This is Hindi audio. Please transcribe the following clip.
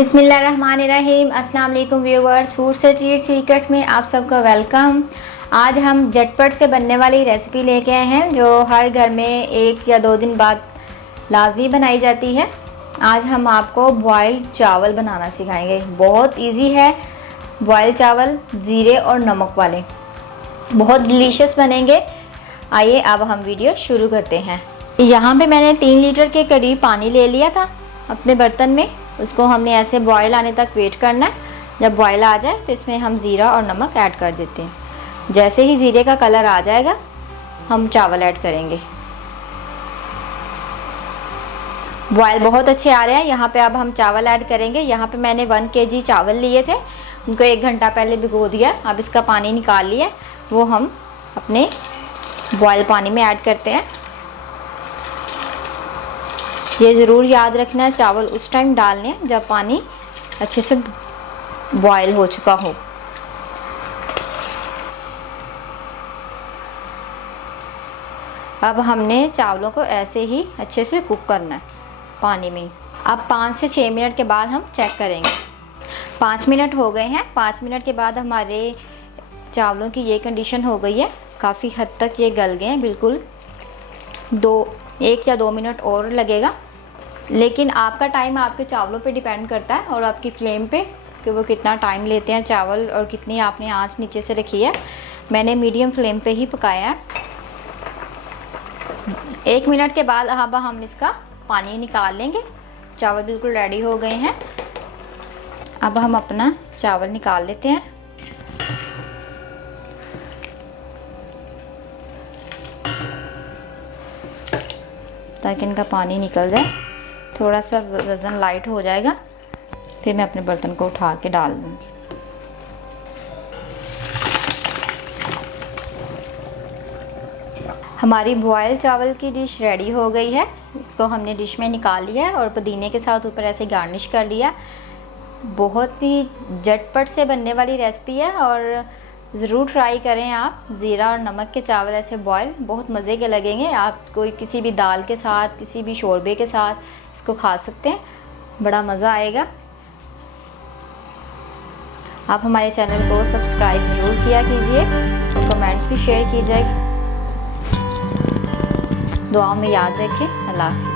बिस्मिल्लाहिर्रहमानिर्रहीम। अस्सलाम वालेकुम व्यूवर्स, फूड से ट्रीट सीक्रेट में आप सबका वेलकम। आज हम झटपट से बनने वाली रेसिपी लेके आए हैं जो हर घर में 1 या 2 दिन बाद लाजमी बनाई जाती है। आज हम आपको बॉइल्ड चावल बनाना सिखाएंगे। बहुत इजी है। बॉइल्ड चावल ज़ीरे और नमक वाले बहुत डिलीशियस बनेंगे। आइए अब हम वीडियो शुरू करते हैं। यहाँ पे मैंने 3 लीटर के करीब पानी ले लिया था अपने बर्तन में। उसको हमने ऐसे बॉयल आने तक वेट करना है। जब बॉयल आ जाए तो इसमें हम ज़ीरा और नमक ऐड कर देते हैं। जैसे ही ज़ीरे का कलर आ जाएगा हम चावल ऐड करेंगे। बॉयल बहुत अच्छे आ रहे हैं। यहाँ पे अब हम चावल ऐड करेंगे। यहाँ पे मैंने 1 kg चावल लिए थे, उनको 1 घंटा पहले भिगो दिया। अब इसका पानी निकाल लिया, वो हम अपने बॉयल पानी में ऐड करते हैं। ये ज़रूर याद रखना है, चावल उस टाइम डालने हैं जब पानी अच्छे से बॉयल हो चुका हो। अब हमने चावलों को ऐसे ही अच्छे से कुक करना है पानी में। अब 5 से 6 मिनट के बाद हम चेक करेंगे। 5 मिनट हो गए हैं। 5 मिनट के बाद हमारे चावलों की ये कंडीशन हो गई है। काफ़ी हद तक ये गल गए हैं बिल्कुल। 1 या 2 मिनट और लगेगा, लेकिन आपका टाइम आपके चावलों पे डिपेंड करता है और आपकी फ्लेम पे कि वो कितना टाइम लेते हैं चावल और कितनी आपने आंच नीचे से रखी है। मैंने मीडियम फ्लेम पे ही पकाया है। 1 मिनट के बाद अब हम इसका पानी निकाल लेंगे। चावल बिल्कुल रेडी हो गए हैं। अब हम अपना चावल निकाल लेते हैं। ताकि इनका पानी निकल जाए, थोड़ा सा वज़न लाइट हो जाएगा, फिर मैं अपने बर्तन को उठा के डाल दूँगी। हमारी बॉयल चावल की डिश रेडी हो गई है। इसको हमने डिश में निकाल लिया है और पुदीने के साथ ऊपर ऐसे गार्निश कर लिया। बहुत ही झटपट से बनने वाली रेसिपी है और ज़रूर ट्राई करें आप। ज़ीरा और नमक के चावल ऐसे बॉयल बहुत मज़े के लगेंगे। आप कोई किसी भी दाल के साथ, किसी भी शोरबे के साथ इसको खा सकते हैं, बड़ा मज़ा आएगा। आप हमारे चैनल को सब्सक्राइब ज़रूर किया कीजिए और कमेंट्स भी शेयर कीजिए। दुआओं में याद रखें। अल्लाह।